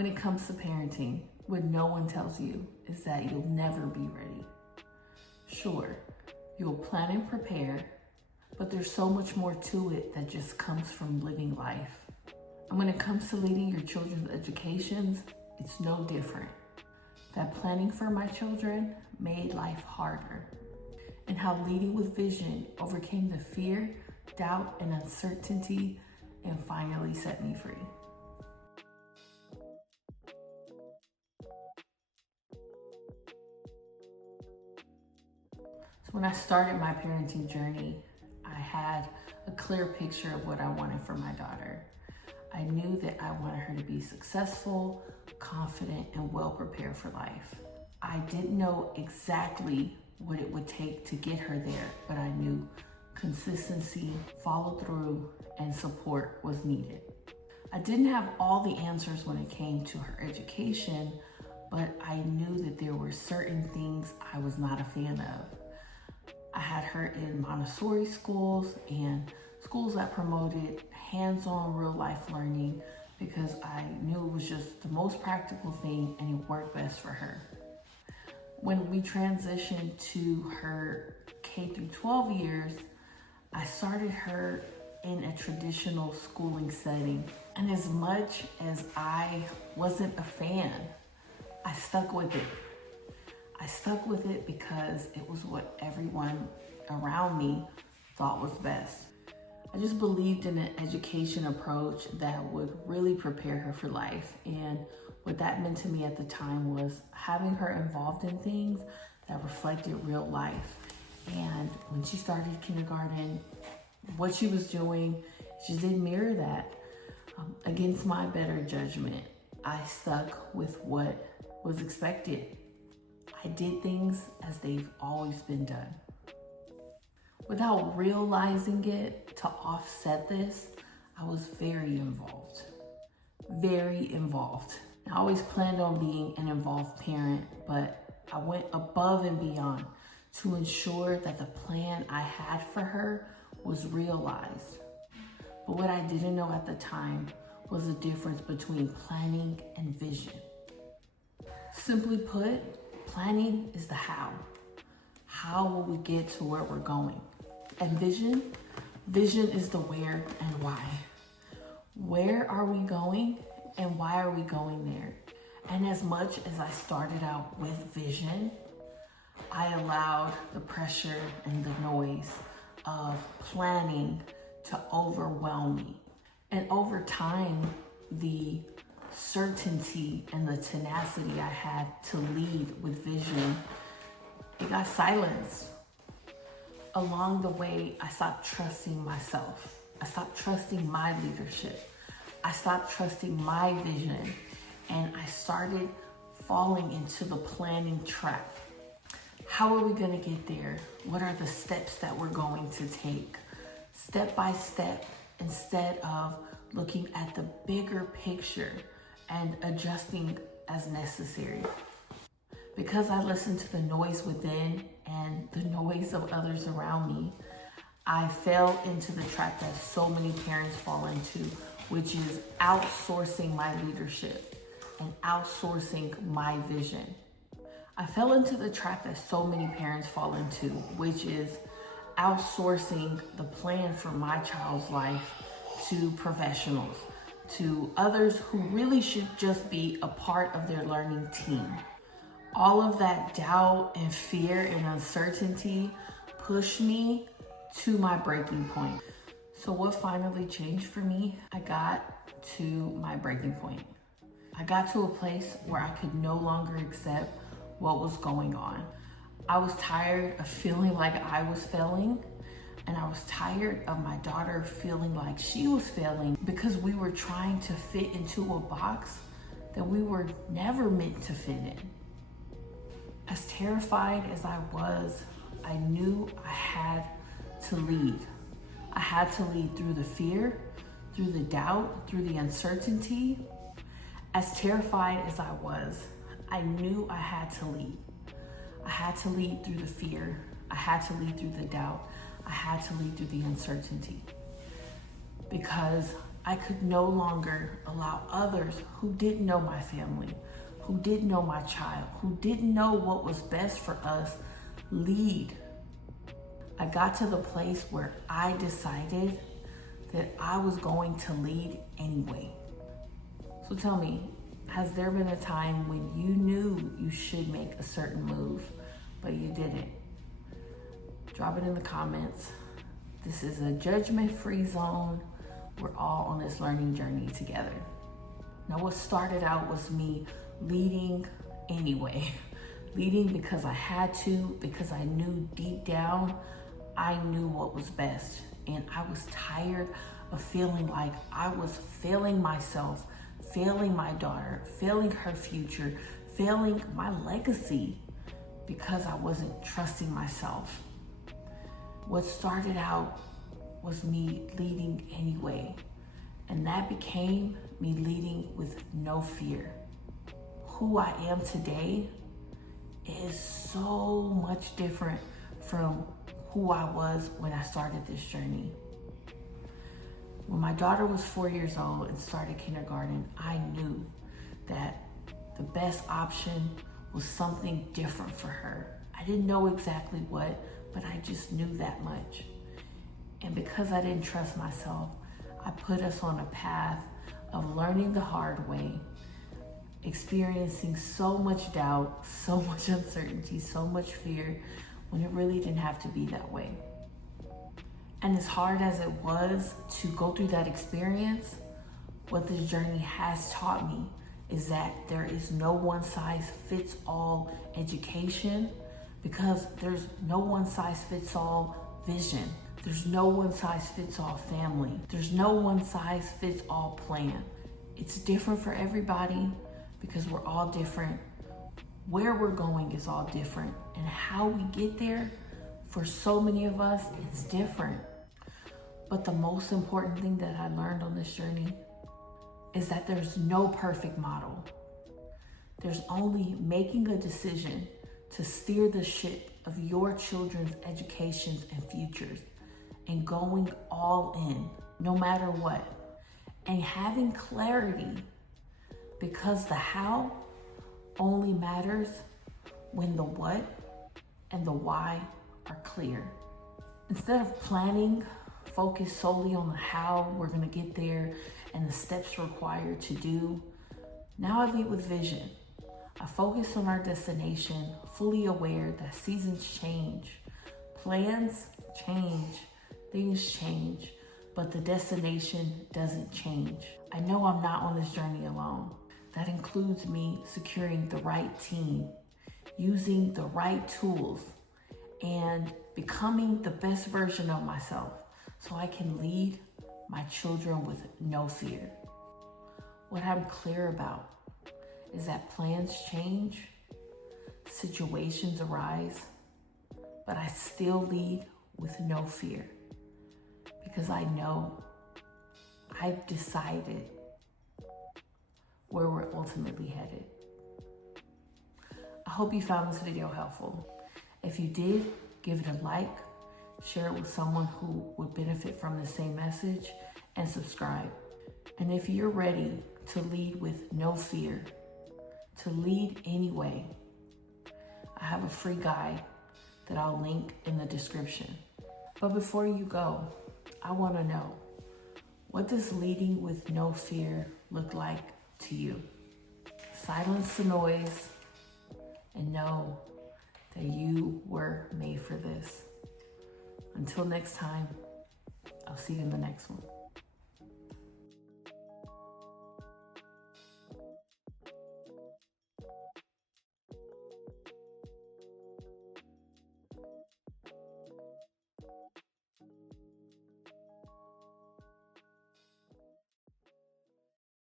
When it comes to parenting, what no one tells you is that you'll never be ready. Sure, you'll plan and prepare, but there's so much more to it that just comes from living life. And when it comes to leading your children's educations, it's no different. That planning for my children made life harder, and how leading with vision overcame the fear, doubt, and uncertainty and finally set me free. So when I started my parenting journey, I had a clear picture of what I wanted for my daughter. I knew that I wanted her to be successful, confident, and well prepared for life. I didn't know exactly what it would take to get her there, but I knew consistency, follow through, and support was needed. I didn't have all the answers when it came to her education, but I knew that there were certain things I was not a fan of. I had her in Montessori schools and schools that promoted hands-on real life learning because I knew it was just the most practical thing and it worked best for her. When we transitioned to her K through 12 years, I started her in a traditional schooling setting. And as much as I wasn't a fan, I stuck with it. I stuck with it because it was what everyone around me thought was best. I just believed in an education approach that would really prepare her for life. And what that meant to me at the time was having her involved in things that reflected real life. And when she started kindergarten, what she was doing, she didn't mirror that. Against my better judgment, I stuck with what was expected. I did things as they've always been done. Without realizing it, to offset this, I was very involved. Very involved. I always planned on being an involved parent, but I went above and beyond to ensure that the plan I had for her was realized. But what I didn't know at the time was the difference between planning and vision. Simply put, planning is the how. How will we get to where we're going? And vision is the where and why. Where are we going and why are we going there? And as much as I started out with vision, I allowed the pressure and the noise of planning to overwhelm me. And over time, the certainty and the tenacity I had to lead with vision, it got silenced. Along the way, I stopped trusting myself. I stopped trusting my leadership. I stopped trusting my vision, and I started falling into the planning trap. How are we gonna get there? What are the steps that we're going to take? Step by step, instead of looking at the bigger picture and adjusting as necessary. Because I listened to the noise within and the noise of others around me, I fell into the trap that so many parents fall into, which is outsourcing my leadership and outsourcing my vision. I fell into the trap that so many parents fall into, which is outsourcing the plan for my child's life to professionals, to others who really should just be a part of their learning team. All of that doubt and fear and uncertainty pushed me to my breaking point. So what finally changed for me? I got to my breaking point. I got to a place where I could no longer accept what was going on. I was tired of feeling like I was failing, and I was tired of my daughter feeling like she was failing because we were trying to fit into a box that we were never meant to fit in. As terrified as I was, I knew I had to lead. I had to lead through the fear, through the doubt, through the uncertainty. As terrified as I was, I knew I had to lead. I had to lead through the fear. I had to lead through the doubt. I had to lead through the uncertainty. Because I could no longer allow others who didn't know my family, who didn't know my child, who didn't know what was best for us, lead. I got to the place where I decided that I was going to lead anyway. So tell me, has there been a time when you knew you should make a certain move, but you didn't? Drop it in the comments. This is a judgment-free zone. We're all on this learning journey together. Now, what started out was me leading anyway. Leading because I had to, because I knew deep down, I knew what was best. And I was tired of feeling like I was failing myself, failing my daughter, failing her future, failing my legacy because I wasn't trusting myself. What started out was me leading anyway, and that became me leading with no fear. Who I am today is so much different from who I was when I started this journey. When my daughter was 4 years old and started kindergarten, I knew that the best option was something different for her. I didn't know exactly what, but I just knew that much. And because I didn't trust myself, I put us on a path of learning the hard way, experiencing so much doubt, so much uncertainty, so much fear, when it really didn't have to be that way. And as hard as it was to go through that experience, what this journey has taught me is that there is no one size fits all education, because there's no one size fits all vision. There's no one size fits all family. There's no one size fits all plan. It's different for everybody because we're all different. Where we're going is all different. And how we get there, for so many of us, it's different. But the most important thing that I learned on this journey is that there's no perfect model. There's only making a decision to steer the ship of your children's educations and futures, and going all in, no matter what, and having clarity, because the how only matters when the what and the why are clear. Instead of planning, focus solely on the how we're gonna get there and the steps required to do, now I lead with vision. I focus on our destination, fully aware that seasons change, plans change, things change, but the destination doesn't change. I know I'm not on this journey alone. That includes me securing the right team, using the right tools, and becoming the best version of myself so I can lead my children with no fear. What I'm clear about is that plans change, situations arise, but I still lead with no fear, because I know I've decided where we're ultimately headed. I hope you found this video helpful. If you did, give it a like, share it with someone who would benefit from the same message, and subscribe. And if you're ready to lead with no fear, to lead anyway, I have a free guide that I'll link in the description. But before you go, I want to know, what does leading with no fear look like to you? Silence the noise and know that you were made for this. Until next time, I'll see you in the next one.